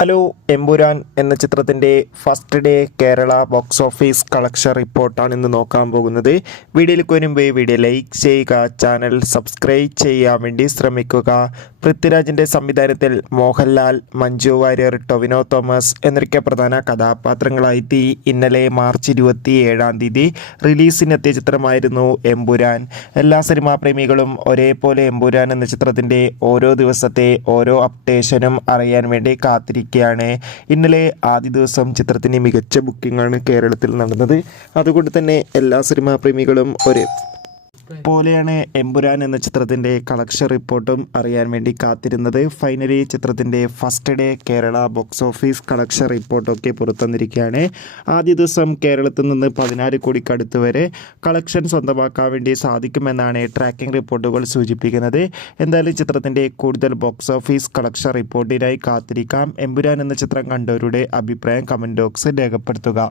Hello Empuraan എന്ന ചിത്രത്തിൻ്റെ first day Kerala box office collection റിപ്പോർട്ടാണ് ഇന്ന് നോക്കാൻ പോകുന്നത്. വീഡിയോയിലേക്ക് വരുമ്പോൾ വീഡിയോ ലൈക്ക് ചെയ്യുക, ചാനൽ സബ്സ്ക്രൈബ് ചെയ്യാൻ വേണ്ടി ശ്രമിക്കുക. പൃഥ്വിരാജിൻ്റെ സംവിധാനത്തിൽ മോഹൻലാൽ, മഞ്ജു വാര്യർ, ടൊവിനോ തോമസ് എന്നൊക്കെ പ്രധാന കഥാപാത്രങ്ങളായി ഇന്നലെ മാർച്ച് 27 റിലീസിനെത്തിയ ചിത്രമായിരുന്നു എമ്പുരാൻ. എല്ലാ സിനിമാ പ്രേമികളും ഒരേപോലെ എമ്പുരാൻ എന്ന ചിത്രത്തിൻ്റെ ഓരോ ദിവസത്തെ ഓരോ അപ്ഡേഷനും അറിയാൻ വേണ്ടി കാത്തിരിക്കും. ഇന്നലെ ആദ്യ ദിവസം ചിത്രത്തിന് മികച്ച ബുക്കിംഗാണ് കേരളത്തിൽ നടന്നത്. അതുകൊണ്ട് തന്നെ എല്ലാ സിനിമാ പ്രേമികളും പോലെയാണ് എമ്പുരാൻ എന്ന ചിത്രത്തിൻ്റെ കളക്ഷൻ റിപ്പോർട്ടും അറിയാൻ വേണ്ടി കാത്തിരുന്നത്. ഫൈനലി ചിത്രത്തിൻ്റെ first day Kerala box office collection റിപ്പോർട്ടൊക്കെ പുറത്തുവന്നിരിക്കുകയാണ്. ആദ്യ ദിവസം കേരളത്തിൽ നിന്ന് 14 കോടിക്കടുത്ത് വരെ കളക്ഷൻ സ്വന്തമാക്കാൻ വേണ്ടി സാധിക്കുമെന്നാണ് ട്രാക്കിംഗ് റിപ്പോർട്ടുകൾ സൂചിപ്പിക്കുന്നത്. എന്തായാലും ചിത്രത്തിൻ്റെ കൂടുതൽ ബോക്സ് ഓഫീസ് കളക്ഷൻ റിപ്പോർട്ടിനായി കാത്തിരിക്കാം. എമ്പുരാൻ എന്ന ചിത്രം കണ്ടവരുടെ അഭിപ്രായം കമൻറ്റ് ബോക്സിൽ രേഖപ്പെടുത്തുക.